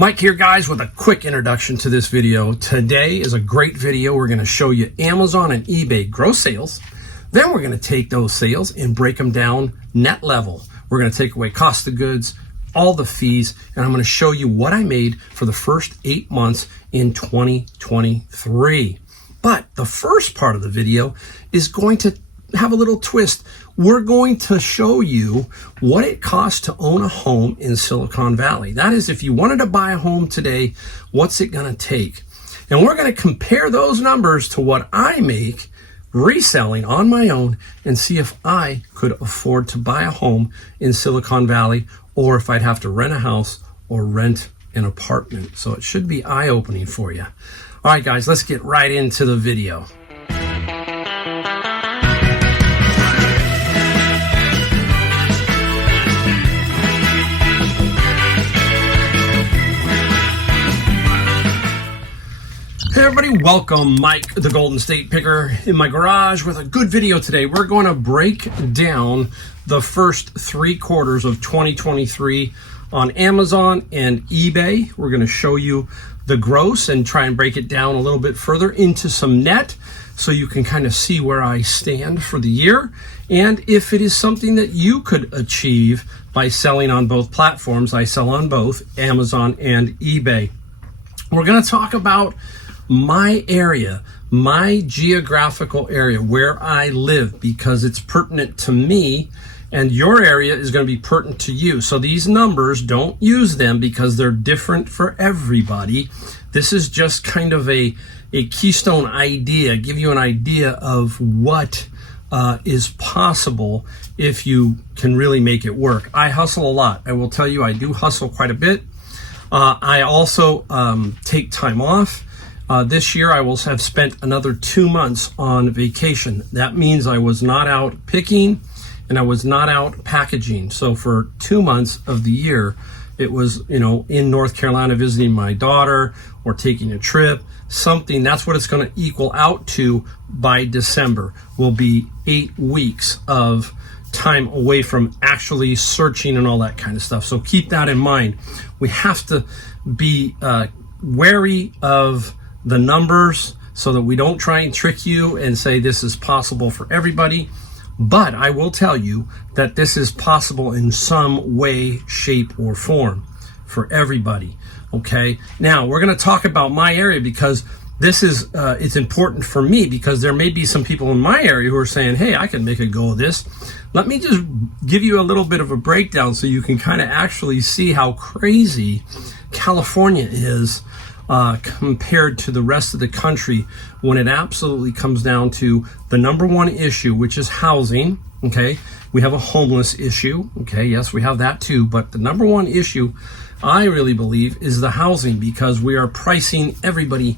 Mike here, guys, with a quick introduction to this video. Today is a great video. We're going to show you Amazon and eBay gross sales. Then we're going to take those sales and break them down net level. We're going to take away cost of goods, all the fees, and I'm going to show you what I made for the first 8 months in 2023. But the first part of the video is going to have a little twist. We're going to show you what it costs to own a home in Silicon Valley. That is, if you wanted to buy a home today, what's it going to take? And we're going to compare those numbers to what I make reselling on my own and see if I could afford to buy a home in Silicon Valley or if I'd have to rent a house or rent an apartment. So it should be eye-opening for you. All right, guys, let's get right into the video. Hey everybody, welcome. Mike, the Golden State Picker, in my garage with a good video today. We're going to break down the first 3 quarters of 2023 on Amazon and eBay. We're going to show you the gross and try and break it down a little bit further into some net so you can kind of see where I stand for the year and if it is something that you could achieve by selling on both platforms. I sell on both Amazon and eBay. We're going to talk about my area, my geographical area where I live, because it's pertinent to me and your area is going to be pertinent to you. So these numbers, don't use them because they're different for everybody. This is just kind of a keystone idea, give you an idea of what is possible if you can really make it work. I hustle a lot. I will tell you, I do hustle quite a bit. I also take time off. This year I will have spent another 2 months on vacation. That means I was not out picking and I was not out packaging. So for 2 months of the year, it was, in North Carolina visiting my daughter or taking a trip, something. That's what it's going to equal out to by December. Will be 8 weeks of time away from actually searching and all that kind of stuff. So keep that in mind. We have to be wary of the numbers so that we don't try and trick you and say this is possible for everybody. But I will tell you that this is possible in some way, shape, or form for everybody. Okay. Now we're going to talk about my area because this is it's important for me because there may be some people in my area who are saying, hey, I can make a go of this. Let me just give you a little bit of a breakdown so you can kind of actually see how crazy California is compared to the rest of the country when it absolutely comes down to the number one issue, which is housing. Okay, we have a homeless issue. Okay, yes, we have that too. But the number one issue, I really believe, is the housing, because we are pricing everybody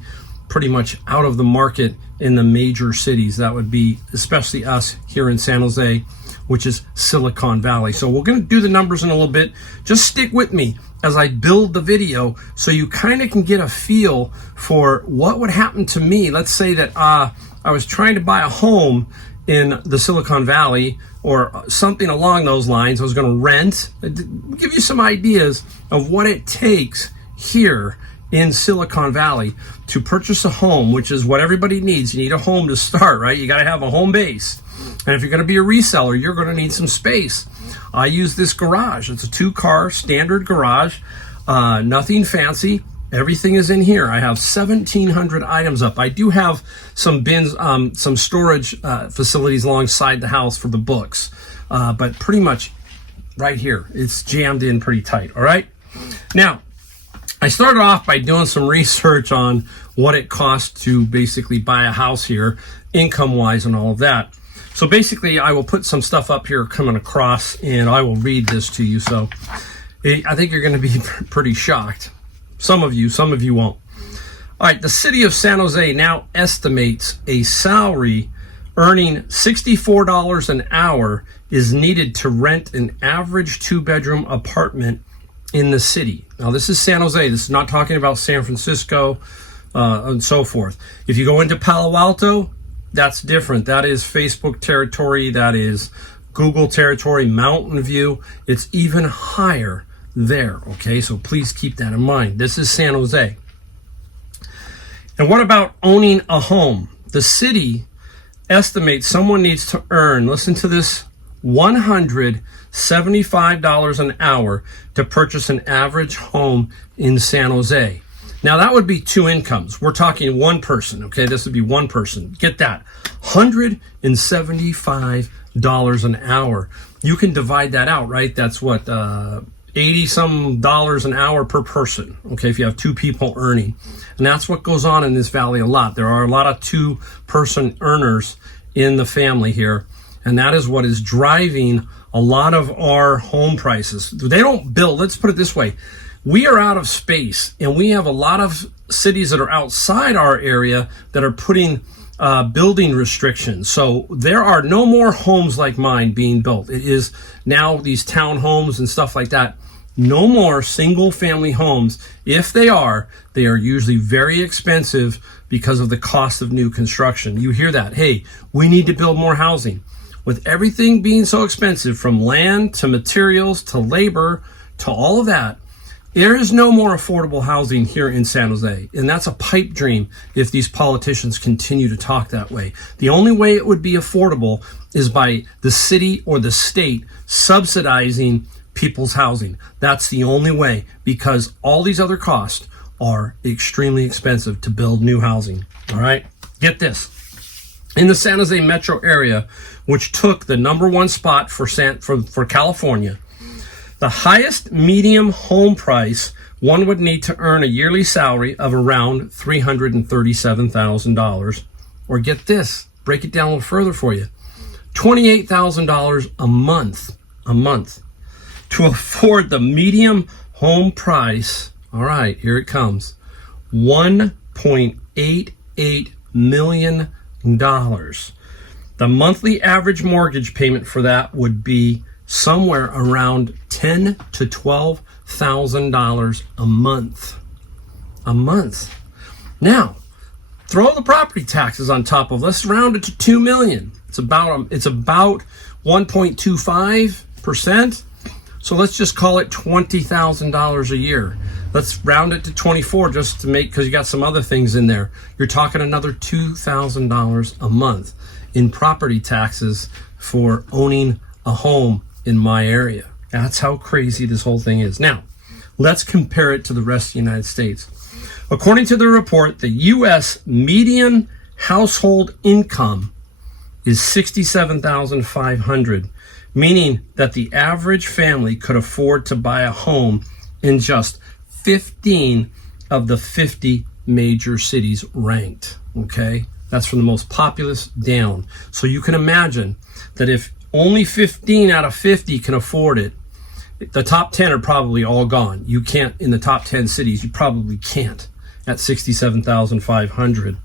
pretty much out of the market in the major cities. That would be especially us here in San Jose, which is Silicon Valley. So we're going to do the numbers in a little bit. Just stick with me as I build the video so you kind of can get a feel for what would happen to me. Let's say that I was trying to buy a home in the Silicon Valley or something along those lines. I was going to rent. Give you some ideas of what it takes here in Silicon Valley to purchase a home, which is what everybody needs. You need a home to start, right? You got to have a home base. And if you're going to be a reseller, you're going to need some space. I use this garage. It's a 2-car standard garage, nothing fancy. Everything is in here. I have 1,700 items up. I do have some bins, some storage facilities alongside the house for the books, but pretty much right here, it's jammed in pretty tight. All right. Now, I started off by doing some research on what it costs to basically buy a house here, income-wise and all of that. So basically, I will put some stuff up here coming across, and I will read this to you. So I think you're going to be pretty shocked. Some of you won't. All right, the city of San Jose now estimates a salary earning $64 an hour is needed to rent an average 2-bedroom apartment in the city. Now, this is San Jose. This is not talking about San Francisco and so forth. If you go into Palo Alto, that's different. That is Facebook territory. That is Google territory, Mountain View. It's even higher there. Okay, so please keep that in mind. This is San Jose. And what about owning a home? The city estimates someone needs to earn, listen to this, $175 an hour to purchase an average home in San Jose. Now that would be two incomes. We're talking one person, okay? This would be one person. Get that, $175 an hour. You can divide that out, right? That's what, 80 some dollars an hour per person, okay, if you have two people earning. And that's what goes on in this valley a lot. There are a lot of two-person earners in the family here, and that is what is driving a lot of our home prices. They don't build, let's put it this way, we are out of space, and we have a lot of cities that are outside our area that are putting building restrictions. So there are no more homes like mine being built. It is now these townhomes and stuff like that. No more single family homes. If they are usually very expensive because of the cost of new construction. You hear that, hey, we need to build more housing. With everything being so expensive, from land to materials to labor to all of that, there is no more affordable housing here in San Jose, and that's a pipe dream if these politicians continue to talk that way. The only way it would be affordable is by the city or the state subsidizing people's housing. That's the only way, because all these other costs are extremely expensive to build new housing. All right, get this. In the San Jose metro area, which took the #1 spot for California, the highest medium home price, one would need to earn a yearly salary of around $337,000. Or get this, break it down a little further for you, $28,000 a month, to afford the medium home price. All right, here it comes, $1.88 million. The monthly average mortgage payment for that would be somewhere around $10,000 to $12,000 a month. Now, throw the property taxes on top of. Let's round it to $2 million. It's about 1.25%. So let's just call it $20,000 a year. Let's round it to 24 just to make, because you got some other things in there. You're talking another $2,000 a month in property taxes for owning a home in my area. That's how crazy this whole thing is. Now, let's compare it to the rest of the United States. According to the report, the U.S. median household income is $67,500, meaning that the average family could afford to buy a home in just 15 of the 50 major cities ranked, okay? That's from the most populous down. So you can imagine that if only 15 out of 50 can afford it, the top 10 are probably all gone. You can't, in the top 10 cities, you probably can't at $67,500.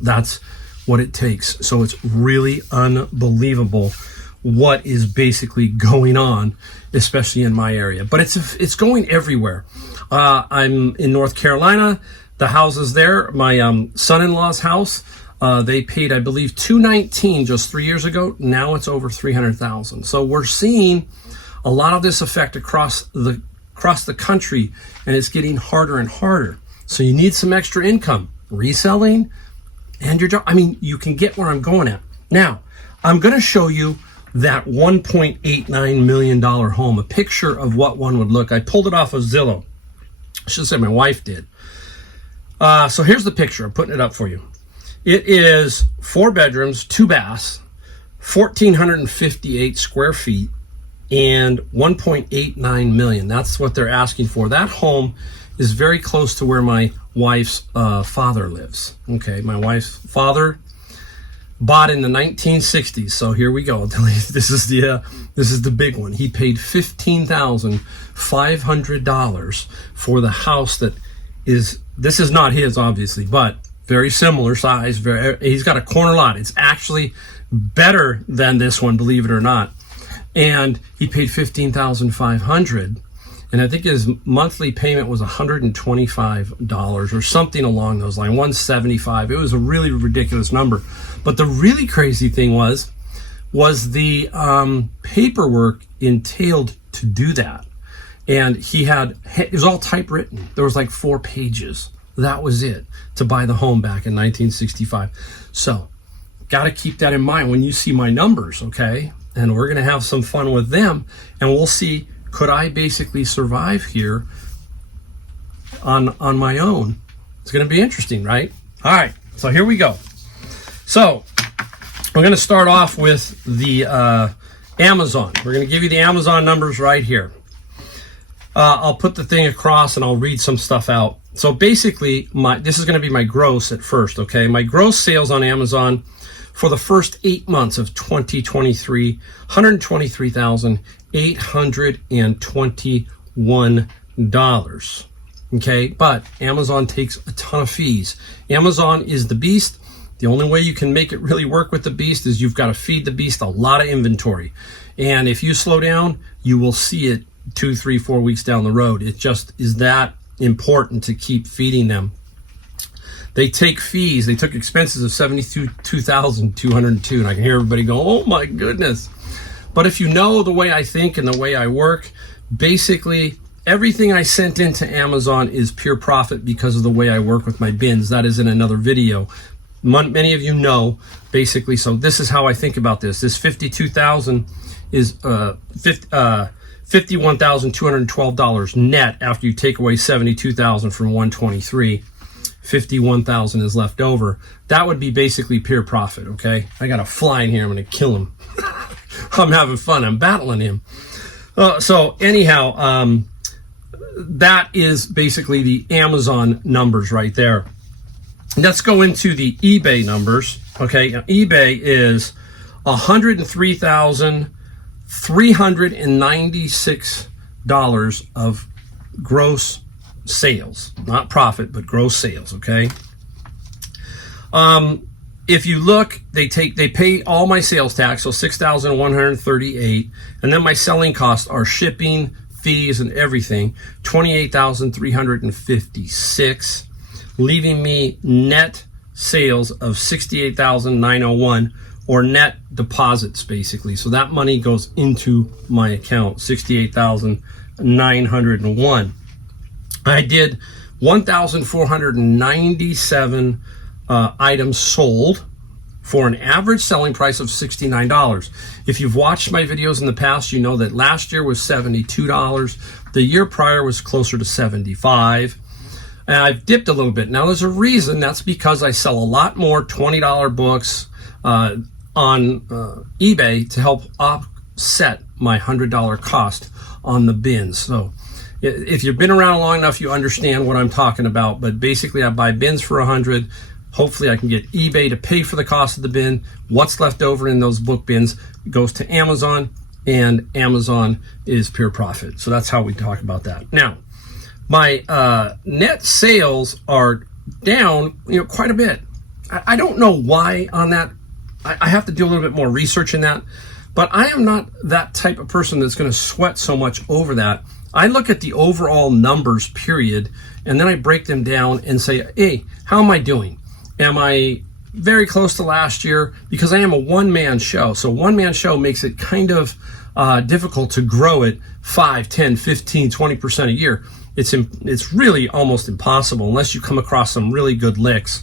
That's what it takes. So it's really unbelievable what is basically going on, especially in my area. But it's going everywhere. I'm in North Carolina. The houses there, my son-in-law's house, they paid, I believe, $219 just 3 years ago. Now it's over $300,000. So we're seeing a lot of this effect across the country, and it's getting harder and harder. So you need some extra income, reselling, and your job. I mean, you can get where I'm going at. Now, I'm going to show you that $1.89 million home, a picture of what one would look. I pulled it off of Zillow. I should say my wife did. So here's the picture. I'm putting it up for you. It is 4 bedrooms, 2 baths, 1,458 square feet, and $1.89 million. That's what they're asking for. That home is very close to where my wife's father lives. Okay, my wife's father bought in the 1960s. So here we go. This is the big one. He paid $15,500 for the house that is. This is not his, obviously, but very similar size. He's got a corner lot. It's actually better than this one, believe it or not. And he paid $15,500, and I think his monthly payment was $125 or something along those lines, $175. It was a really ridiculous number. But the really crazy thing was the paperwork entailed to do that. And it was all typewritten. There was like 4 pages. That was it to buy the home back in 1965. So got to keep that in mind when you see my numbers, okay? And we're going to have some fun with them, and we'll see, could I basically survive here on my own? It's going to be interesting, right? All right, so here we go. So we're going to start off with the Amazon. We're going to give you the Amazon numbers right here. I'll put the thing across and I'll read some stuff out. So basically, this is going to be my gross at first, okay? My gross sales on Amazon for the first 8 months of 2023, $123,821. Okay, but Amazon takes a ton of fees. Amazon is the beast. The only way you can make it really work with the beast is you've got to feed the beast a lot of inventory. And if you slow down, you will see it 2, 3, 4 weeks down the road. It just is that important to keep feeding them. They take fees. They took expenses of $72,202. And I can hear everybody go, oh my goodness. But if you know the way I think and the way I work, basically everything I sent into Amazon is pure profit because of the way I work with my bins. That is in another video. Many of you know, basically, so this is how I think about this. This $52,000 is $51,212 net after you take away $72,000 from $123. $51,000 is left over. That would be basically pure profit, okay? I got a fly in here. I'm going to kill him. I'm having fun. I'm battling him. So anyhow, that is basically the Amazon numbers right there. Let's go into the eBay numbers. Okay, now, eBay is $103,396 of gross sales, not profit, but gross sales. Okay. If you look, they pay all my sales tax, so $6,138, and then my selling costs are shipping, fees, and everything, $28,356, leaving me net sales of $68,901, or net deposits basically. So that money goes into my account, $68,901. I did 1,497 items sold for an average selling price of $69. If you've watched my videos in the past, you know that last year was $72. The year prior was closer to $75. And I've dipped a little bit. Now there's a reason. That's because I sell a lot more $20 books on eBay to help offset my $100 cost on the bins. So if you've been around long enough, you understand what I'm talking about. But basically, I buy bins for $100. Hopefully, I can get eBay to pay for the cost of the bin. What's left over in those book bins goes to Amazon, and Amazon is pure profit. So that's how we talk about that. Now, my net sales are down, quite a bit. I don't know why on that. I have to do a little bit more research in that. But I am not that type of person that's going to sweat so much over that. I look at the overall numbers, period, and then I break them down and say, hey, how am I doing? Am I very close to last year? Because I am a one-man show. So one-man show makes it kind of difficult to grow it 5, 10, 15, 20% a year. It's really almost impossible unless you come across some really good licks.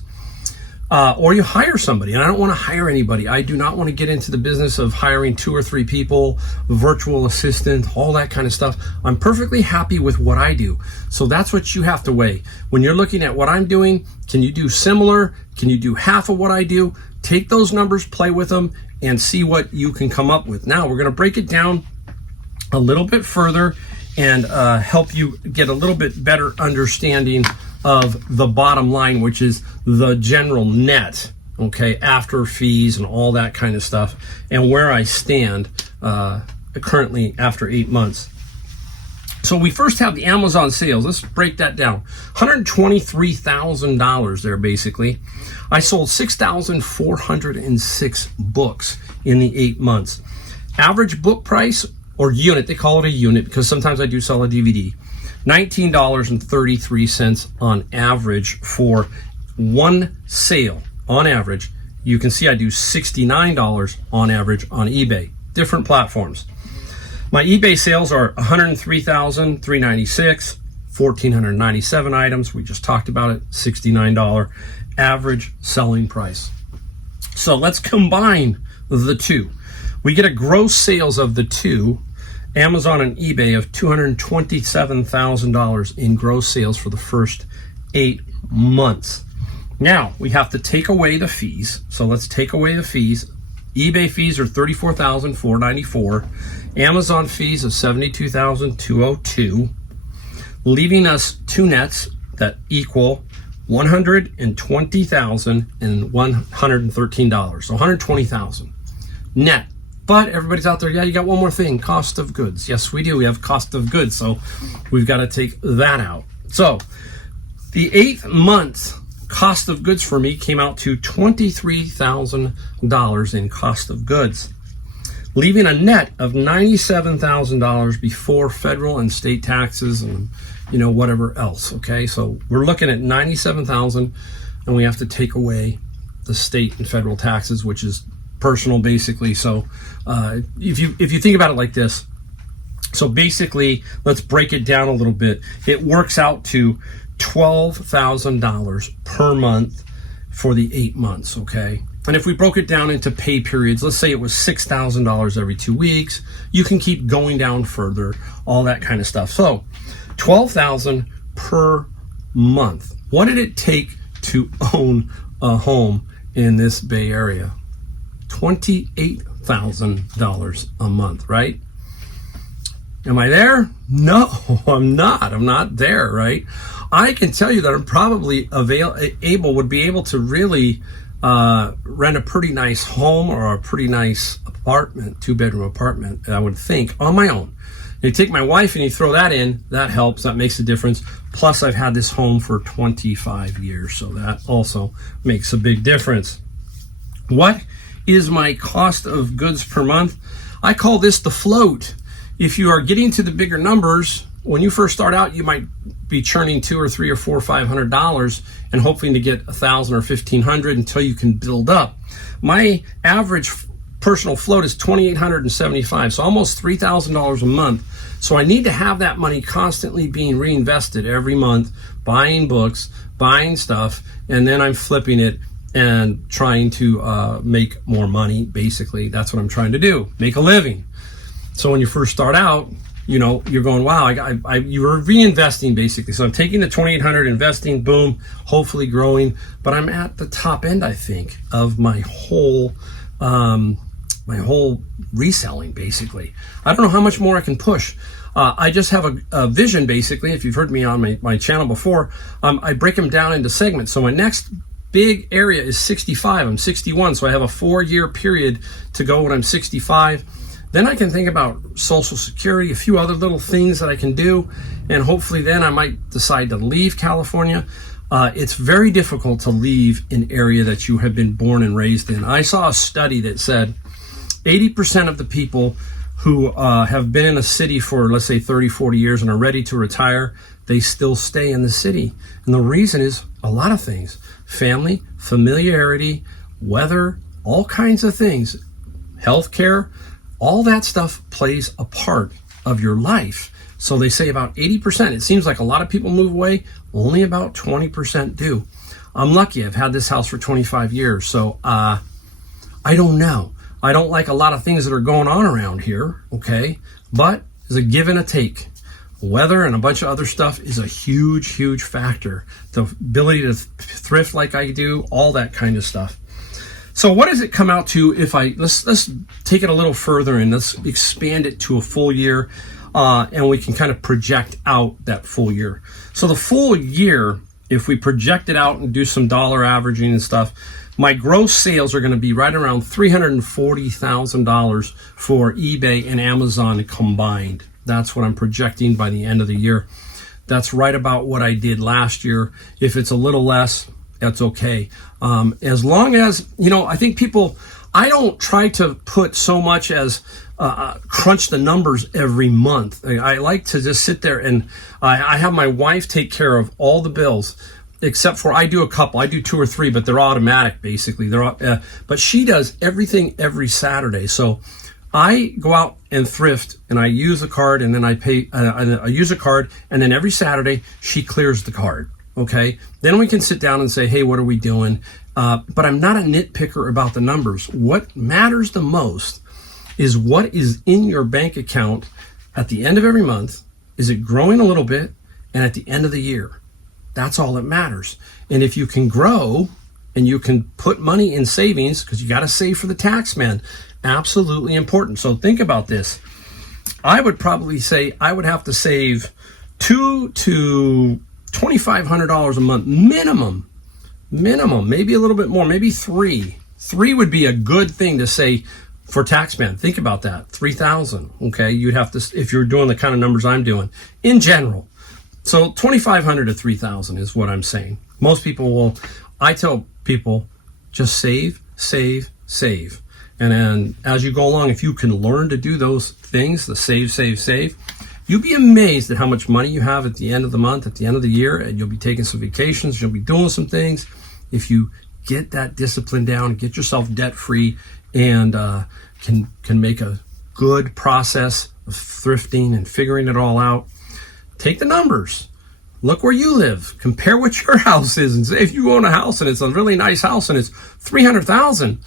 Or you hire somebody, and I don't want to hire anybody. I do not want to get into the business of hiring 2 or 3 people, virtual assistant, all that kind of stuff. I'm perfectly happy with what I do. So that's what you have to weigh. When you're looking at what I'm doing, can you do similar? Can you do half of what I do? Take those numbers, play with them, and see what you can come up with. Now, we're going to break it down a little bit further and help you get a little bit better understanding of the bottom line, which is the general net, okay, after fees and all that kind of stuff, and where I stand currently after 8 months. So we first have the Amazon sales. Let's break that down. $123,000 there, basically. I sold 6,406 books in the 8 months. Average book price, or unit, they call it a unit because sometimes I do sell a DVD, $19.33 on average for one sale. On average, you can see I do $69 on average on eBay. Different platforms. My eBay sales are 103,396, 1,497 items. We just talked about it, $69 average selling price. So let's combine the two. We get a gross sales of the two, Amazon and eBay, of $227,000 in gross sales for the first 8 months. Now we have to take away the fees. So let's take away the fees. eBay fees are $34,494. Amazon fees of $72,202, leaving us two nets that equal $120,113. So $120,000 net. But everybody's out there, yeah, you got one more thing, cost of goods. Yes, we do. We have cost of goods, so we've got to take that out. So the 8th month cost of goods for me came out to $23,000 in cost of goods, leaving a net of $97,000 before federal and state taxes and whatever else. Okay, so we're looking at $97,000, and we have to take away the state and federal taxes, which is personal basically. So if you think about it like this, so basically let's break it down a little bit. It works out to $12,000 per month for the 8 months. Okay, and if we broke it down into pay periods, let's say it was $6,000 every 2 weeks, you can keep going down further, all that kind of stuff. So $12,000 per month. What did it take to own a home in this Bay Area? $28,000 a month, right? Am I there? No, I'm not. I'm not there, right? I can tell you that I'm probably would be able to really rent a pretty nice home or a pretty nice apartment, 2-bedroom apartment, I would think, on my own. You take my wife and you throw that in, that helps, that makes a difference. Plus, I've had this home for 25 years, so that also makes a big difference. What is my cost of goods per month? I call this the float. If you are getting to the bigger numbers, when you first start out, you might be churning $200 or $300 or $400 or $500 and hoping to get $1,000 or $1,500 until you can build up. My average personal float is $2,875, so almost $3,000 a month. So I need to have that money constantly being reinvested every month, buying books, buying stuff, and then I'm flipping it and trying to make more money. Basically, that's what I'm trying to do, make a living. So when you first start out, you're going, wow, you were reinvesting basically. So I'm taking the $2,800, investing, boom, hopefully growing. But I'm at the top end, I think, of my whole reselling basically. I don't know how much more I can push. I just have a vision basically. If you've heard me on my channel before, I break them down into segments. So my next big area is 65. I'm 61, so I have a 4-year period to go when I'm 65. Then I can think about Social Security, a few other little things that I can do, and hopefully then I might decide to leave California. It's very difficult to leave an area that you have been born and raised in. I saw a study that said 80% of the people who have been in a city for, let's say, 30, 40 years and are ready to retire, they still stay in the city. And the reason is a lot of things. Family, familiarity, weather, all kinds of things. Healthcare, all that stuff plays a part of your life. So they say about 80%. It seems like a lot of people move away. Only about 20% do. I'm lucky. I've had this house for 25 years. So I don't know. I don't like a lot of things that are going on around here. Okay. But there's a give and a take. Weather and a bunch of other stuff is a huge, huge factor. The ability to thrift like I do, all that kind of stuff. So what does it come out to if let's take it a little further and let's expand it to a full year, and we can kind of project out that full year. So the full year, if we project it out and do some dollar averaging and stuff, my gross sales are going to be right around $340,000 for eBay and Amazon combined. That's what I'm projecting by the end of the year. That's right about what I did last year. If it's a little less, that's okay. As long as, I think I don't try to put so much as crunch the numbers every month. I like to just sit there and I have my wife take care of all the bills, except for I do a couple. I do 2 or 3, but they're automatic basically. But she does everything every Saturday. So I go out and thrift, and I use a card, and then I pay. I use a card, and then every Saturday she clears the card. Okay, then we can sit down and say, hey, what are we doing? But I'm not a nitpicker about the numbers. What matters the most is what is in your bank account at the end of every month. Is it growing a little bit? And at the end of the year, that's all that matters. And if you can grow and you can put money in savings, because you got to save for the tax man, absolutely important. So think about this. I would probably say I would have to save $200 to $2,500 a month minimum, maybe a little bit more, maybe three would be a good thing to say for taxman. Think about that. 3,000. Okay, you'd have to, if you're doing the kind of numbers I'm doing in general. So 2,500 to 3,000 is what I'm saying. Most people will. I tell people just save. And then as you go along, if you can learn to do those things, the save, you'll be amazed at how much money you have at the end of the month, at the end of the year, and you'll be taking some vacations, you'll be doing some things. If you get that discipline down, get yourself debt-free, and can make a good process of thrifting and figuring it all out, take the numbers. Look where you live. Compare what your house is, and say if you own a house and it's a really nice house and it's $300,000.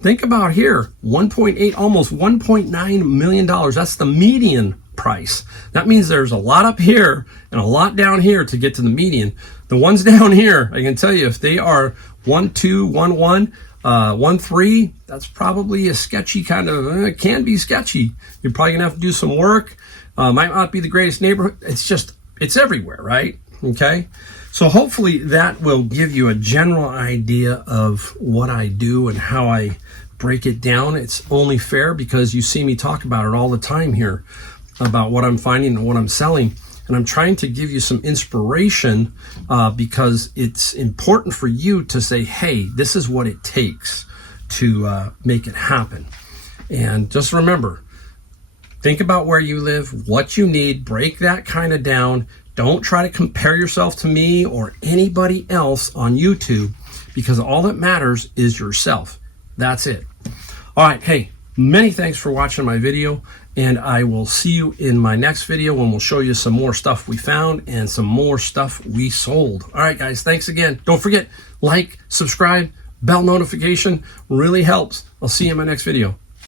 Think about here, 1.8, almost $1.9 million. That's the median price. That means there's a lot up here and a lot down here to get to the median. The ones down here, I can tell you, if they are 1, 2, 1, 1, 1, 3, that's probably a sketchy kind of, it can be sketchy. You're probably gonna have to do some work. Might not be the greatest neighborhood. It's everywhere, right? Okay. So hopefully that will give you a general idea of what I do and how I break it down. It's only fair because you see me talk about it all the time here, about what I'm finding and what I'm selling. And I'm trying to give you some inspiration because it's important for you to say, hey, this is what it takes to make it happen. And just remember, think about where you live, what you need, break that kind of down. Don't try to compare yourself to me or anybody else on YouTube, because all that matters is yourself. That's it. All right. Hey, many thanks for watching my video, and I will see you in my next video when we'll show you some more stuff we found and some more stuff we sold. All right, guys. Thanks again. Don't forget, like, subscribe, bell notification really helps. I'll see you in my next video.